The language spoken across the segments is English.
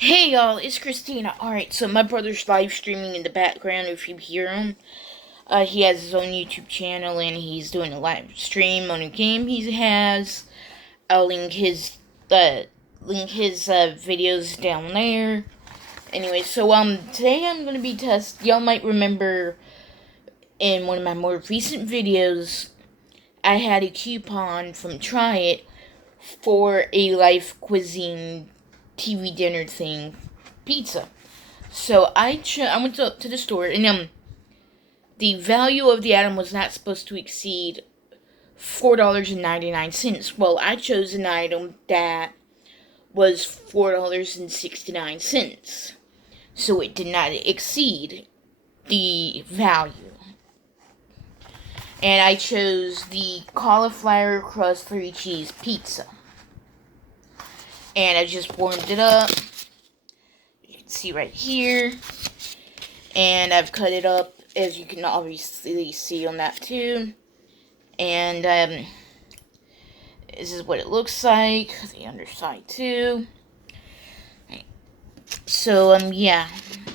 Hey y'all, it's Christina. Alright, so my brother's live streaming in the background if you hear him. He has his own YouTube channel and he's doing a live stream on a game he has. I'll link his videos down there. Anyway, so today I'm gonna be y'all might remember in one of my more recent videos I had a coupon from Try It for a live cuisine TV dinner thing pizza. So I went to the store and the value of the item was not supposed to exceed $4.99. Well, I chose an item that was $4.69. So it did not exceed the value. And I chose the cauliflower crust 3 cheese pizza. And I just warmed it up. You can see right here. And I've cut it up, as you can obviously see on that too. And this is what it looks like, the underside too. So yeah,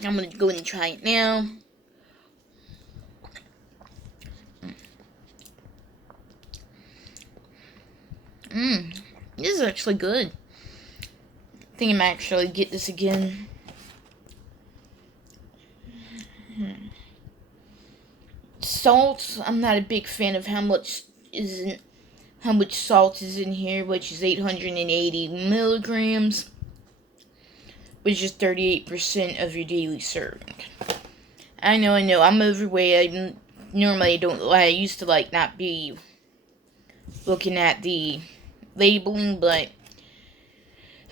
I'm gonna go and try it now. This is actually good. I think I might actually get this again. Salt, I'm not a big fan of how much salt is in here, which is 880 milligrams, which is 38% of your daily serving. I know, I'm overweight. I used to not be looking at the labeling, but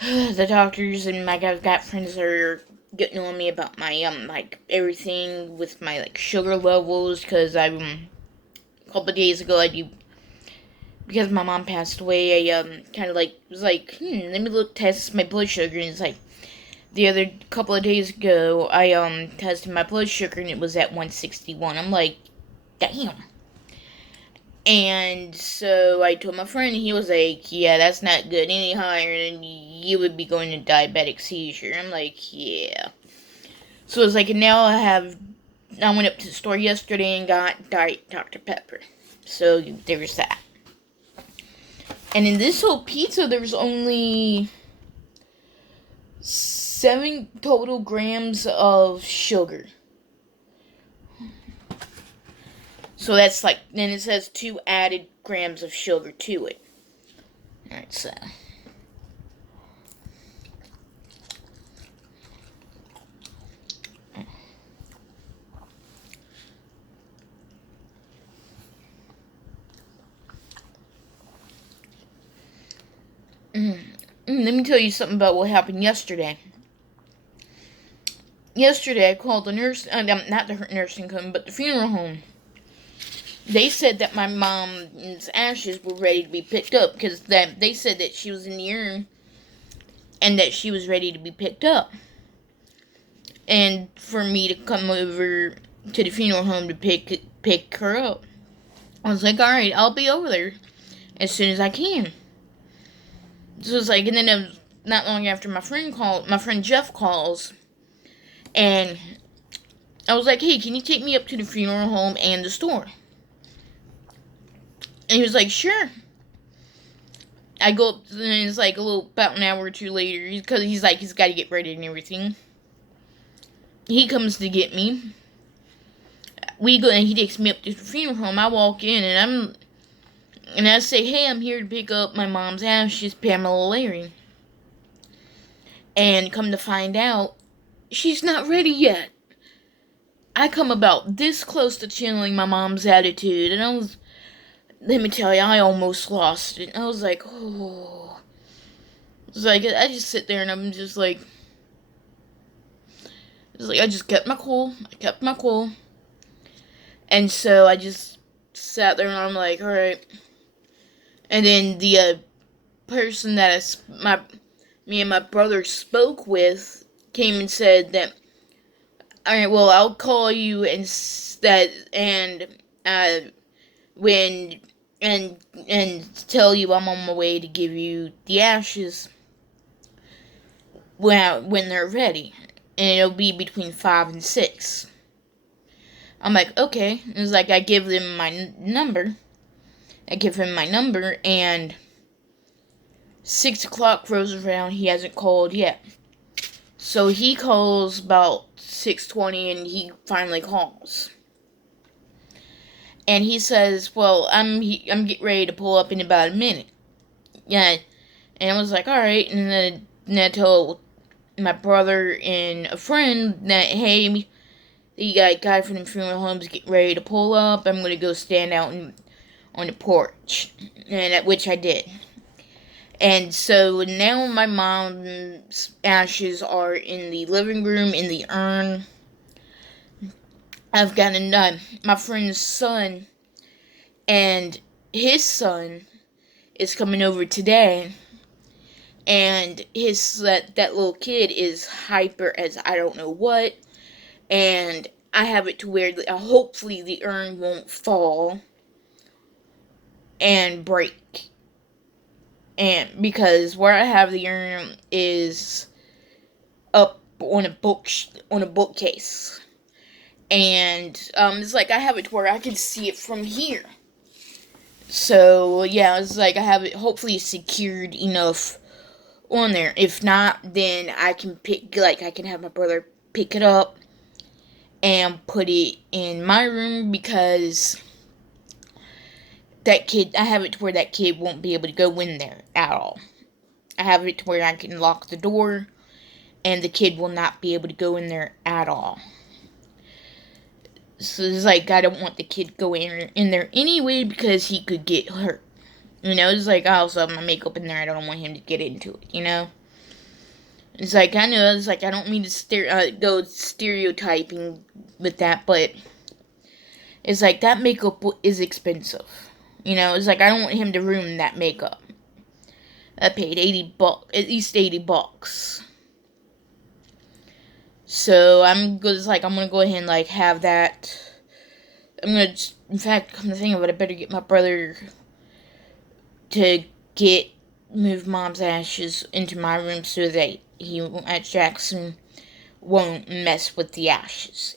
the doctors and I've got friends that are getting on me about my everything with my sugar levels, because a couple of days ago because my mom passed away, I kind of was like, let me test my blood sugar, and it's like the other couple of days ago I tested my blood sugar and it was at 161. I'm like, damn. And so I told my friend, and he was like, yeah, that's not good. Any higher than you would be going to diabetic seizure. I'm like, yeah. So it's like, and now I went up to the store yesterday and got Diet Dr. Pepper. So there's that. And in this whole pizza, there's only 7 total grams of sugar. So that's then it says 2 added grams of sugar to it. Alright, so. Let me tell you something about what happened yesterday. Yesterday, I called the nurse, not the nursing home, but the funeral home. They said that my mom's ashes were ready to be picked up, because they said that she was in the urn and that she was ready to be picked up. And for me to come over to the funeral home to pick her up. I was like, alright, I'll be over there as soon as I can. So it's like, and then it was not long after my friend Jeff calls, and I was like, hey, can you take me up to the funeral home and the store? And he was like, sure. I go up, and it's like about an hour or two later, because he's got to get ready and everything. He comes to get me. We go, and he takes me up to the funeral home. I walk in, and I say, hey, I'm here to pick up my mom's ashes, Pamela Larry. And come to find out, she's not ready yet. I come about this close to channeling my mom's attitude, and let me tell you, I almost lost it. I was like, oh. It's like, I just sit there and I'm just like, I just kept my cool. And so I just sat there and I'm like, alright. And then the person that me and my brother spoke with came and said that, alright, well, I'll call you and tell you I'm on my way to give you the ashes. when they're ready, and it'll be between 5 and 6. I'm like, okay. It's like I give them my number. I give him my number, and 6 o'clock rolls around. He hasn't called yet. So he calls about 6:20, and he finally calls. And he says, "Well, I'm getting ready to pull up in about a minute." Yeah, and I was like, "All right." And then I told my brother and a friend that, "Hey, the guy from the funeral home's getting ready to pull up. I'm gonna go stand out on the porch," and which I did. And so now my mom's ashes are in the living room in the urn. I've got my friend's son, and his son is coming over today, and that little kid is hyper as I don't know what, and I have it to where hopefully the urn won't fall and break. And because where I have the urn is up on a bookcase, and it's like I have it to where I can see it from here. So yeah, it's like I have it hopefully secured enough on there. If not, then I can I can have my brother pick it up and put it in my room, because that kid, I have it to where that kid won't be able to go in there at all. I have it to where I can lock the door, and the kid will not be able to go in there at all. So it's like I don't want the kid going in there anyway, because he could get hurt. It's like I also have my makeup in there. I don't want him to get into it. It's like I know. It's like I don't mean to go stereotyping with that, but it's like that makeup is expensive. It's like I don't want him to ruin that makeup. I paid $80, at least $80. So I'm gonna go ahead and have that. In fact, come to think of it, I better get my brother to move Mom's ashes into my room so that Jackson won't mess with the ashes.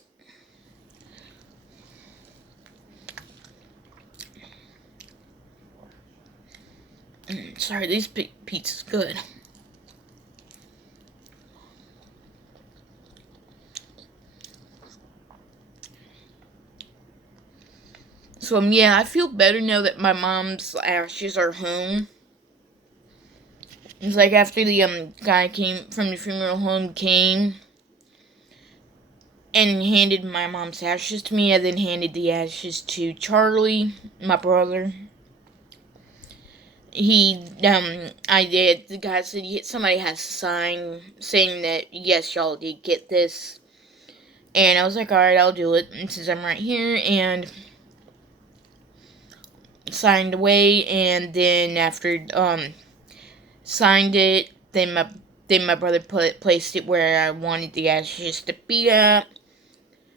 Sorry, this pizza's good. So yeah, I feel better now that my mom's ashes are home. It's like after the guy came from the funeral home came and handed my mom's ashes to me, I then handed the ashes to Charlie, my brother. The guy said somebody has to sign saying that yes, y'all did get this. And I was like, alright, I'll do it. And since I'm right here, and signed away, and then after signed it, then my brother placed it where I wanted the ashes to be at,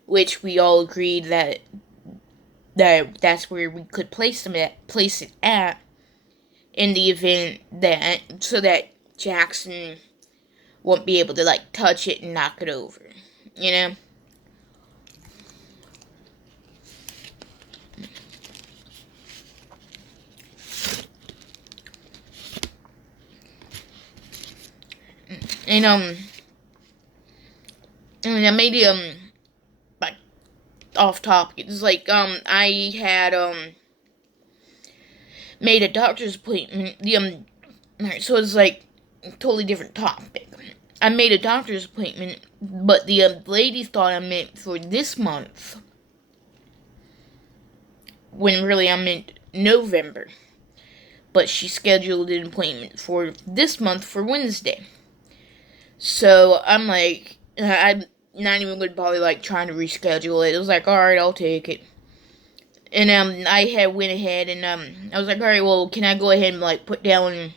which we all agreed that's where we could place it at, in the event so that Jackson won't be able to touch it and knock it over, And I made it off topic. It's like I had made a doctor's appointment. Alright, so it's like a totally different topic. I made a doctor's appointment, but the lady thought I meant for this month, when really I meant November. But she scheduled an appointment for this month for Wednesday. So I'm like, I'm not even going to bother trying to reschedule it. It was like, alright, I'll take it. And I went ahead and I was like, alright, well, can I go ahead and put down,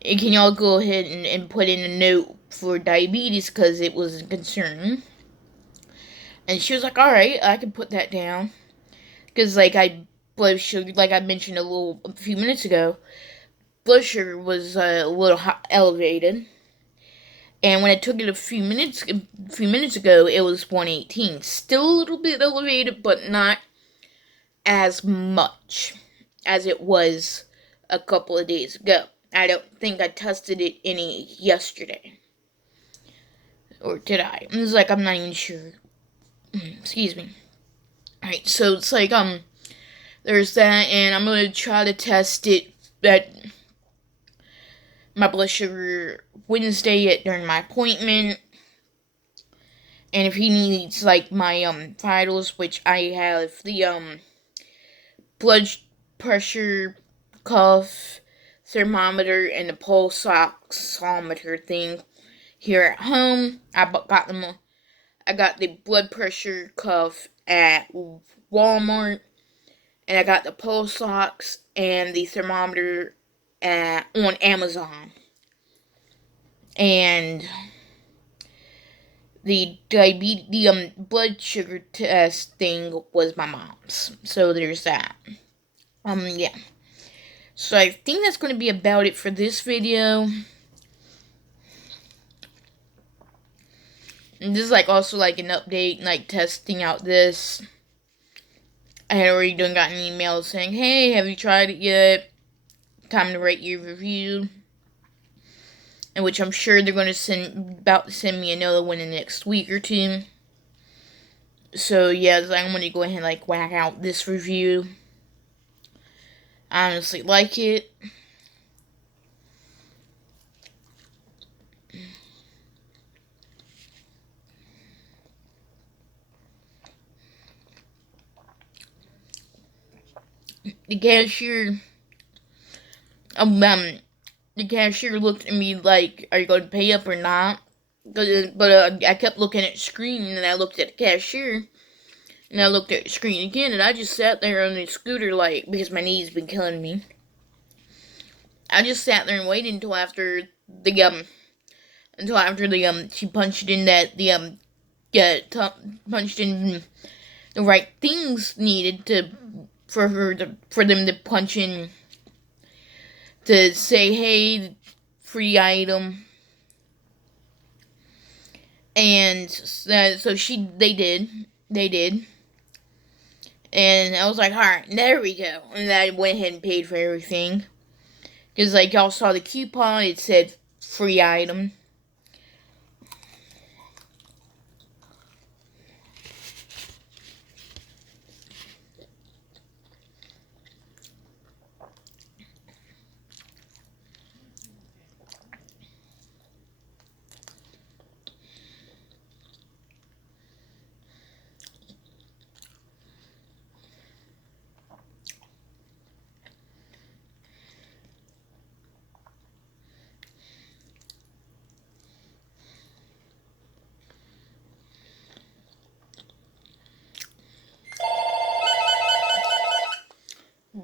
can y'all go ahead and put in a note for diabetes, because it was a concern. And she was like, alright, I can put that down. Because blood sugar, like I mentioned a few minutes ago, blood sugar was a little elevated. And when I took it a few minutes ago, it was 118. Still a little bit elevated, but not as much as it was a couple of days ago. I don't think I tested it any yesterday. Or did I? It's like, I'm not even sure. Excuse me. Alright, so it's like, there's that, and I'm gonna try to test it at my blood sugar Wednesday during my appointment. And if he needs, like, my, vitals, which I have the, blood pressure cuff, thermometer, and the pulse oximeter thing here at home. I got the blood pressure cuff at Walmart, and I got the pulse ox and the thermometer on Amazon. And the blood sugar test thing was my mom's. So there's that. Yeah. So I think that's going to be about it for this video. And this is like also like an update, like testing out this. I had already gotten an email saying, hey, have you tried it yet? Time to write your review. In which I'm sure they're going to about to send me another one in the next week or two. So yeah, I'm going to go ahead and like whack out this review. I honestly like it. The cashier looked at me like, are you going to pay up or not? But I kept looking at the screen, and I looked at the cashier, and I looked at the screen again, and I just sat there on the scooter, like, because my knee's been killing me. I just sat there and waited until after she punched in punched in the right things needed for them to punch in to say, hey, free item. And so they did. And I was like, alright, there we go. And I went ahead and paid for everything. Because, like, y'all saw the coupon, it said free item.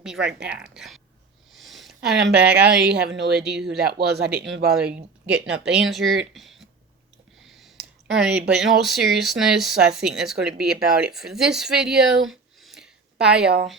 Be right back. I am back. I have no idea who that was. I didn't even bother getting up to answer it. Alright, but in all seriousness, I think that's going to be about it for this video. Bye, y'all.